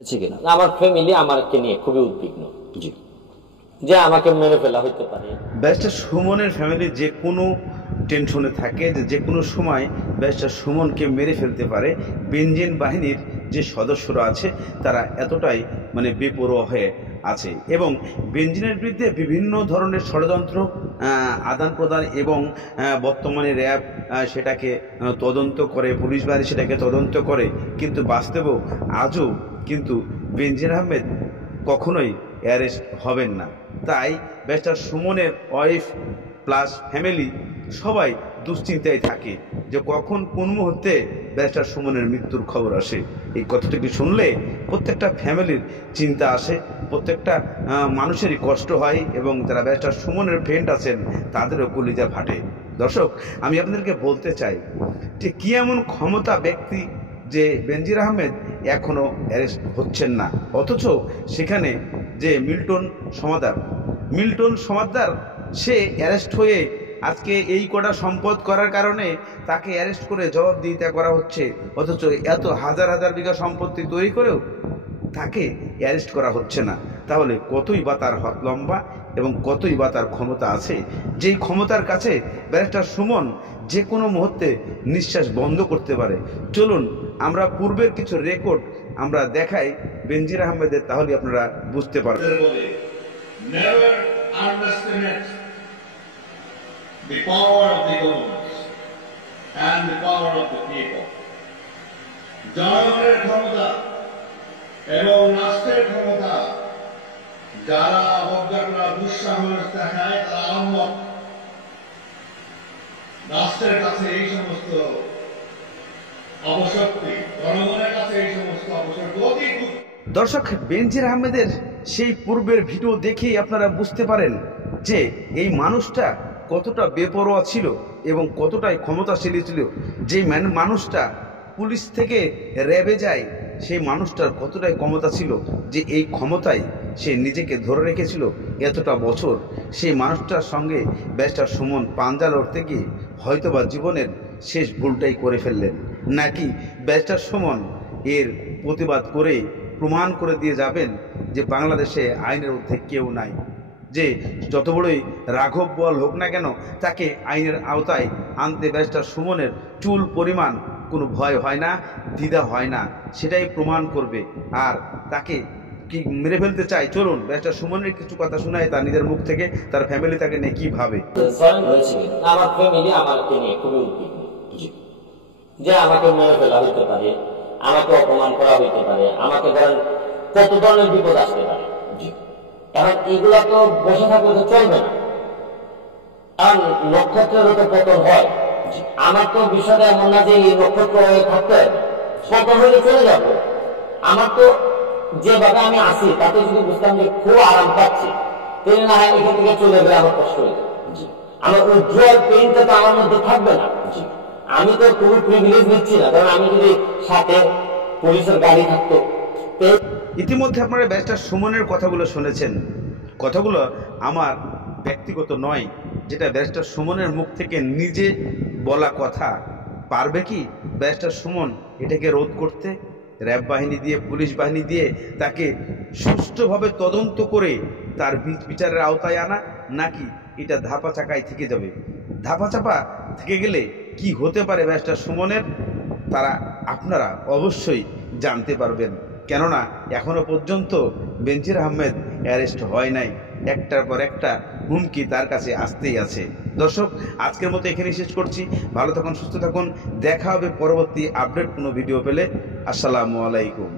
কিনা আমার ফ্যামিলি আমাকে নিয়ে খুবই উদ্বিগ্ন জি যে আমাকে মেরে ফেলা হইতে পারে। ব্যারিস্টার সুমনের ফ্যামিলি যে কোনো টেনশনে থাকে যে কোনো সময় ব্যারিস্টার সুমনকে মেরে ফেলতে পারে। বেনজিন বাহিনীর যে সদস্যরা আছে তারা এতটাই বেপরোয়া হয়ে আছে এবং বেনজিনের বিরুদ্ধে বিভিন্ন ধরনের ষড়যন্ত্র আদান প্রদান এবং বর্তমানে র্যাব সেটাকে তদন্ত করে, পুলিশ বাহিনী সেটাকে তদন্ত করে, কিন্তু বাস্তবেও আজও কিন্তু বেনজির আহমেদ কখনোই অ্যারেস্ট হবেন না। তাই ব্যারিস্টার সুমনের ওয়াইফ প্লাস ফ্যামিলি সবাই দুশ্চিন্তায় থাকে যে কখন কোন মুহূর্তে ব্যারিস্টার সুমনের মৃত্যুর খবর আসে। এই কথাটিকে শুনলে প্রত্যেকটা ফ্যামিলির চিন্তা আসে, প্রত্যেকটা মানুষেরই কষ্ট হয় এবং যারা ব্যারিস্টার সুমনের ফ্রেন্ড আছেন তাদেরও কলিজা ফাটে। দর্শক, আমি আপনাদেরকে বলতে চাই যে কি এমন ক্ষমতা ব্যক্তি যে বেনজির আহমেদ এখনও অ্যারেস্ট হচ্ছেন না, অথচ সেখানে যে মিল্টন সমাদ্দার সে অ্যারেস্ট হয়ে আজকে এই কটা সম্পদ করার কারণে তাকে অ্যারেস্ট করে জবাবদিহিতা করা হচ্ছে, অথচ এত হাজার হাজার বিঘা সম্পত্তি তৈরি করেও তাকে অ্যারেস্ট করা হচ্ছে না। তাহলে কতই বা তার হাত লম্বা এবং কতই বা তার ক্ষমতা আছে, যেই ক্ষমতার কাছে ব্যারিস্টার সুমন যে কোনো মুহূর্তে নিঃশ্বাস বন্ধ করতে পারে। চলুন আমরা পূর্বের কিছু রেকর্ড আমরা দেখাই বেনজির আহমেদের, তাহলে আপনারা বুঝতে পারবেন। Never underestimate the power of the government and the power of the people. জনগণের ক্ষমতা এবং রাষ্ট্রের ক্ষমতা যারা অবজ্ঞা করা দুঃসাহস দেখায় তারা আহম্মক। রাষ্ট্রের কাছে এই সমস্ত অপশক্তি, জনগণের কাছে এই সমস্ত অপশক্তি অতি। দর্শক, বেনজির আহমেদের সেই পূর্বের ভিডিও দেখেই আপনারা বুঝতে পারেন যে এই মানুষটা কতটা বেপরোয়া ছিল এবং কতটাই ক্ষমতাশালী ছিল। যেই মানুষটা পুলিশ থেকে র্যাবে যায় সেই মানুষটার কতটাই ক্ষমতা ছিল যে এই ক্ষমতায় সে নিজেকে ধরে রেখেছিল এতটা বছর। সেই মানুষটার সঙ্গে ব্যারিস্টার সুমন পাঞ্জা লড়তে গিয়ে হয়তোবা জীবনের শেষ ভুলটাই করে ফেললেন, নাকি ব্যারিস্টার সুমন এর প্রতিবাদ করে প্রমাণ করে দিয়ে যাবেন যে বাংলাদেশে আইনের ঊর্ধ্বে কেউ নাই, যে যত বড়ই রাঘব বোয়াল হোক না কেন তাকে আইনের আওতায় আনতে ব্যারিস্টার সুমনের চুল পরিমাণ কোনো ভয় হয় না, দ্বিধা হয় না, সেটাই প্রমাণ করবে। আর তাকে কি মেরে ফেলতে চায়, চলুন ব্যারিস্টার সুমনের কিছু কথা শোনায় তার নিজের মুখ থেকে, তার ফ্যামিলি তাকে নিয়ে কি ভাবে। আমার ফ্যামিলি আমাকে নিয়ে খুবই উদ্বিগ্ন যে আমাকে মেরে ফেলা হইতে পারে, আমাকে অপমান করা হইতে পারে, আমাকে ধরেন কত ধরনের বিপদ আসতে পারে। কারণ এগুলা তো বসে থাকলে তো চলবে না, কারণ নক্ষত্রেরও তো পতন হয়। আমার তো বিষয়টা এমন না যে এই নক্ষত্র হয়ে থাকতে পতন হয়ে চলে যাব। আমার তো যেভাবে আমি আসি তাতে যদি বুঝতাম যে খুব আরাম পাচ্ছি, তাহলে না হয় এখান থেকে চলে গেলে আমার কষ্ট হয়ে যাবে। আমার উজ্জ্বল পেইনটা তো আমার মধ্যে থাকবে না। আমি তো কোনো প্রিভিলেজ নিচ্ছি না, কারণ আমি যদি সাথে পুলিশের গাড়ি থাকতো। ইতিমধ্যে আপনারা ব্যারিস্টার সুমনের কথাগুলো শুনেছেন, কথাগুলো আমার ব্যক্তিগত নয়, যেটা ব্যারিস্টার সুমনের মুখ থেকে নিজে বলা কথা। পারবে কি ব্যারিস্টার সুমন এটাকে রোধ করতে? র্যাব বাহিনী দিয়ে, পুলিশ বাহিনী দিয়ে তাকে সুষ্ঠুভাবে তদন্ত করে তার বিচারের আওতায় আনা, নাকি এটা ধাপা চাকায় থেকে যাবে? ধাপা চাপা থেকে গেলে কি হতে পারে ব্যারিস্টার সুমনের, তারা আপনারা অবশ্যই জানতে পারবেন। কেননা এখনো পর্যন্ত বেনজির আহমেদ অ্যারেস্ট হয় নাই, একটার পর একটা হুমকি তার কাছে আসতেই আছে। দর্শক, আজকের মতো এখানেই শেষ করছি। ভালো থাকুন, সুস্থ থাকুন, দেখা হবে পরবর্তী আপডেট কোনো ভিডিও পেলে। আসসালামু আলাইকুম।